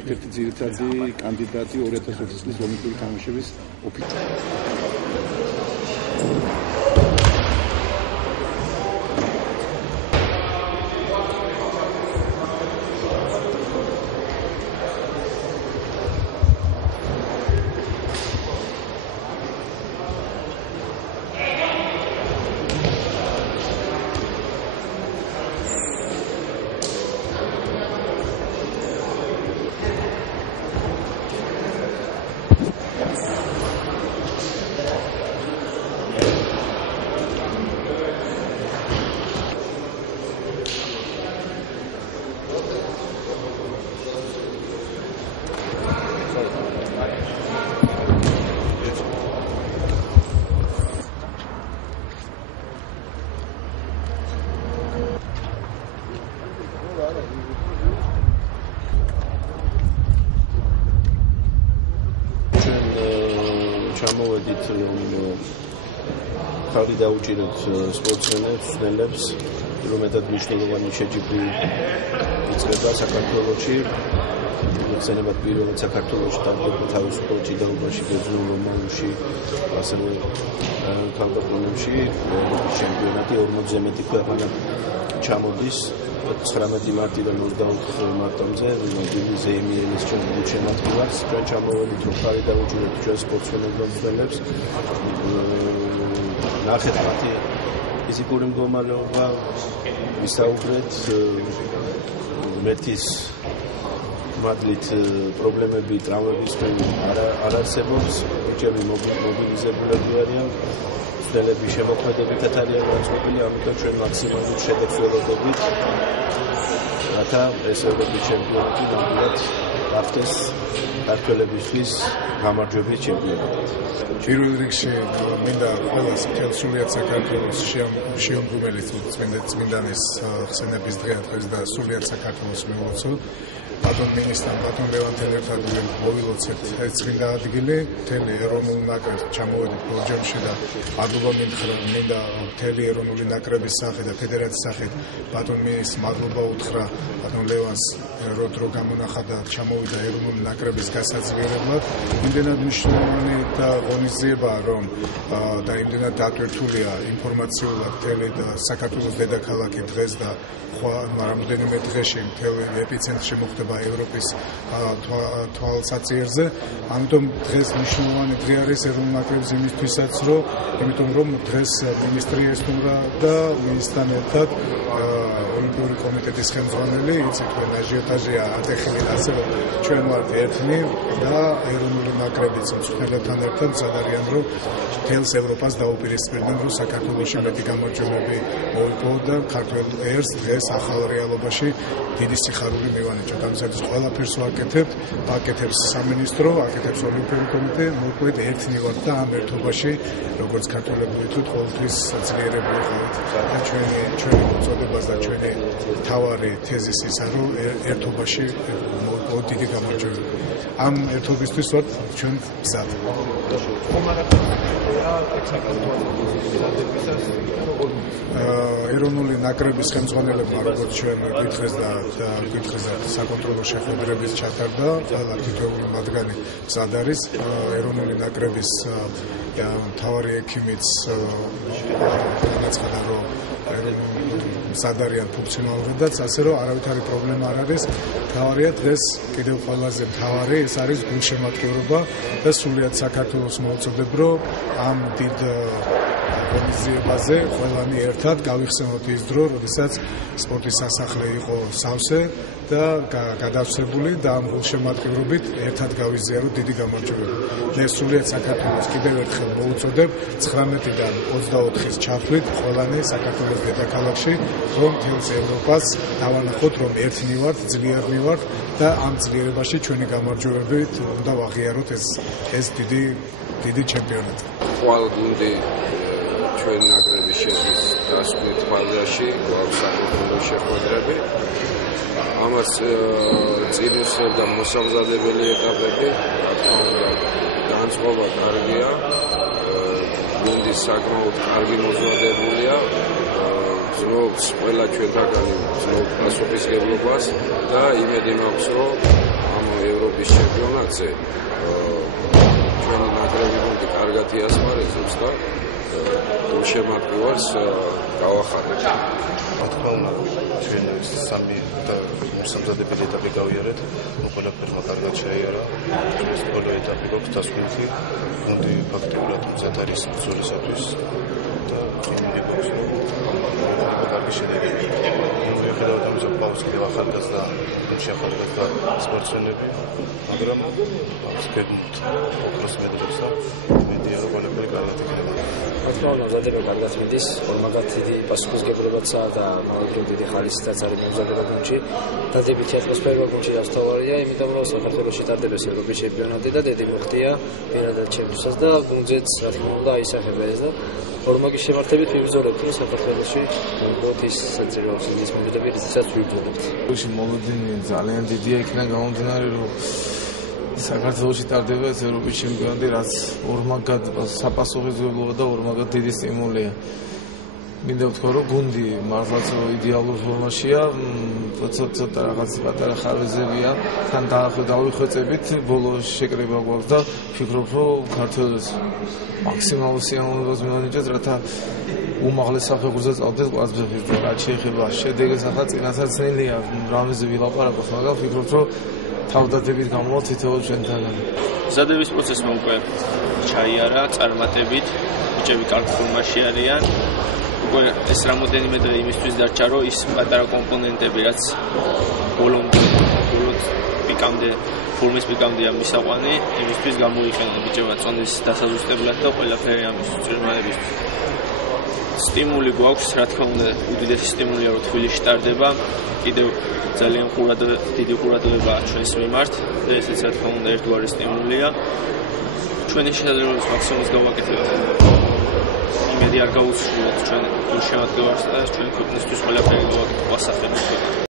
ერთ-ერთი ძირითადი კანდიდატი 2020 წლის ოლიმპიური თამაშების ჩამოვედით ხალხი დაუჭირეთ სპორტსმენებს, მცველებს, რომელთაც მნიშვნელოვანი შეჯიბრი იწყება საქართველოში. ხსენებათ პირველად საქართველოში დამკვიდრდა თავისუფალ ჭიდაობაში, ბერძნულ რომაულში, ასევე ქალბატონებში ჩემპიონატი 40-ზე მეტი ქვეყანა ჩამოდის. 19 მარტიდან 24 მარტამდე მობილი ზეიმიელის ჩემპიონატ შემადგენლობს. ჩვენ ჩამოვედით რომ ხარი დაუჭირეთ ჩვენ სპორტსმენებს და მცველებს. ნახეთ მათი ფიზიკური მდგომარეობა, ვისაუბრეთ მეთის მადლით პრობლემები, ტრავმების არ არსებობს, ბიჭები მობილიზებულები არიან, მცველები შემოქმედებითად არიან განწყობილი, ამიტომ ჩვენ მაქსიმალურ შედეგს ველოდებით, რათა ეს ევროპის ჩემპიონატი ნამდვილად გახდეს ქართველებისთვის გამარჯვების ჩემპიონატი. პირველ რიგში მინდა ყველას მთელ სრულიად საქართველოს შეუმგრუმელი წმინდანის ხსენების დღე დღეს და სრულიად საქართველოს მივულოცო. ბატონ მინისტრთან, ბატონ ლევანთან ერთად მოვილოცეთ ეს წმინდა ადგილი, მთელი ეროვნული ნაკრები ჩამოვედით ბორჯომში და მადლობა მინდა მთელი ეროვნული ნაკრების სახით და ფედერაციის სახით ბატონ მინისტრს მადლობა უთხრა ბატონ ლევანს რო გამონახა და ჩამოვიდა ეროვნული ნაკრების გასაძლიერებლად. იმდენად მნიშვნელოვანი და ღონისძიებაა რომ და იმდენად დატვირთულია ინფორმაციულად მთელი საქართველოს დედაქალაქი დღეს და რამდენიმე დღეში მთელი ეპიცენტრში მოხდება ევროპის თვალსაწიერზე. ამიტომ დღეს მნიშვნელოვანი დღე არის ეროვნული ნაკრების იმისთვისაც, რომ დღეს მინისტრი ესტუმრა და მინისტრთან ერთად ოლიმპიური კომიტეტის ხელმძღვანელი, იცით რომ აჟიოტაჟია ატეხილი ასევე ჩვენ ვართ ერთნი და ეროვნული ნაკრებიც მწვრთნელებთან ერთად სადარიან რომ მთელს ევროპას დაუპირისპირდნენ რომ საქართველოში მეტი გამარჯვებები მოიპოვოთ და ქართველ ერს დღეს ახალ რეალობაში დიდი სიხარული მივანიჭოთ. ამ როდესაც ყველაფერს ვაკეთებთ, აკეთებს სამინისტრო, აკეთებს ოლიმპიური კომიტეტი, მოკლედ ერთნი ვართ და ამ ერთობაში, როგორც ქართველები ვთქვით, ყოველთვის ძლიერები ვიყავით და ჩვენი მოწოდებას და ჩვენი მთავარი თეზისი ის არის, რომ ერთობაში მოვიპოვოთ დიდი გამარჯვება. ამ ერთობისთვის ვართ ჩვენ გზად. ეროვნული ნაკრების ხელმძღვანელებმა როგორც ჩვენ გითხრეს და საკონტროლო შეხვედრების ჩატარდა, ყველა თითოეული მათგანი გზად არის. ეროვნული ნაკრების მთავარი ექიმიც განაცხადა, რომ გზად არიან ფუნქციონალურადაც, ასე რომ არავითარი პრობლემა არ არის. მთავარია დღეს კიდევ ყველაზე მთავარი ეს არის გულშემატკივრობა და სრულიად საქართველოს მოვუწოდებ, რომ ამ დიდ ღონისძიებაზე ყველანი ერთად გავიხსენოთ ის დრო, როდესაც სპორტის სასახლე იყო სავსე და გადავსებული და ამ გულშემატკივრობით ერთად გავიზიაროთ დიდი გამარჯვება. მე სრულიად საქართველოს კიდევ ერთხელ მოვუწოდებ 19-დან 24-ის ჩათვლით ყველანი საქართველოს დედაქალაქში, რომ მთელს ევროპას დავანახოთ, რომ ერთნი ვართ, ძლიერნი ვართ და ამ ძლიერებაში ჩვენი გამარჯვებებით უნდა ვაღიაროთ ეს დიდი ჩემპიონატი. ხვალ გუნდი ჩვენი ნაკრების შედის დასკვნით ფაზაში, გვაქვს საკონტროლო შეხვედრები. ამას წინუსწევდა მოსამზადებელი ეტაპები, რა თქმა უნდა, განწყობა კარგია, გუნდი საკმაოდ კარგი მოწოდებულია, ვზრობს ყველა ჩვენთაგანი ვზრობს პასუხისმგებლობას და იმედი მაქვს, რომ ამ ევროპის ჩემპიონატზე ჩვენი ნაკრები გუნდი კარგად იასპარეზობს და გულშემატკივარს გავახარებთ. რა თქმა უნდა, ჩვენ სამი და მოსამზადებელი ეტაპი გავიარეთ, ყველაფერმა კარგად შეიარა. ეს բոլო ეტაპი გვაქვს დასკვნითი, გუნდი ფაქტიურად მზად არის ბრძოლისათვის და იმედი გვაქვს, რომ კარგი შედეგი მიიღებთ ამის პაუზს კიდევ ახალგაზრდა ახალგაზრდა სპორტსმენები, მაგრამ გეგმით ოქროს მედლებს და იმედია, რომ ყველაფერი კარგად იქნება. რა თქმა უნდა, მზადება კარგად მიდის, მაგათ დიდი პასუხისმგებლობაცაა და მაგალითად დიდი ხალისიც არის მომზადება გუნდში. დადებითი ატმოსფერო გუნდში ავსთავარია, იმიტომ რომ საქართველოში ტარდება ევროპის ჩემპიონატი და დიდი მოხდია პირადად ჩემთვისაც და გუნდზეც რა თქმა უნდა აისახება ეს და ფორმაგის შემართებით ვიბრძოლებთ, რომ საქართველოში მოხდოთ ის საჭიროების მიზნები, რითაც ვიბრძოლებთ. მოლოდინი ძალიან დიდია, იქიდან გამომდინარე, რომ საქართველოში ტარდება ეს ევროპის ჩემპიონატი, რაც ორმაგად საპასუხისმგებლობა და ორმაგად დიდი სტიმულია. მინდა ვთქვა, რომ გუნდი მართლაც იდეალურ ფორმაშია, ცოტა რაღაც პატარა ხარვეზებია, თან დავიხვეწებით, ბოლო შეკრება გვაქვს და ვფიქრობ, რომ ქართველებს მაქსიმალურ სიამოვნებას მივანიჭეთ, რათა უმაღლეს საფეხურზე წავდეთ კვარტფინალში. რაც შეეხება შედეგს, ახლა წინასაც ძნელია რამეზე ვილაპარაკოთ, მაგრამ ვფიქრობ, რომ თავდადებით გამოვთ თითოეულ ჩვენთაგან. მზადების პროცესმა უკვე ჩაიარა წარმატებით, ბიჭები კარგ ფორმაში არიან. უკვე ეს რამოდენიმე დღე იმისთვის დარჩა, რომ ის პატარა კომპონენტები, რაც ბოლოს პიკამდე ფორმის პიკამდე ამისაყვანი, იმისთვის გამოიყენა ბიჭებმა წონის დასაზუსტებლად და ყველაფერი ამის წვერმანებისთვის. სტიმული გვაქვს, რა თქმა უნდა, უდიდესი სტიმულია, რომ თბილისში ტარდება. კიდევ ძალიან დიდი ყურადღება ჩვენს მიმართ და ესეც რა თქმა უნდა ერთგვარი სტიმულია. ჩვენი შესაძლებლობის მაქსიმუმს გავაკეთებთ. იმედი არ გაუსრულოთ ჩვენ გულშემატკივარს და ჩვენ ქვეყნისთვის ყველაფერი გავაკეთებთ.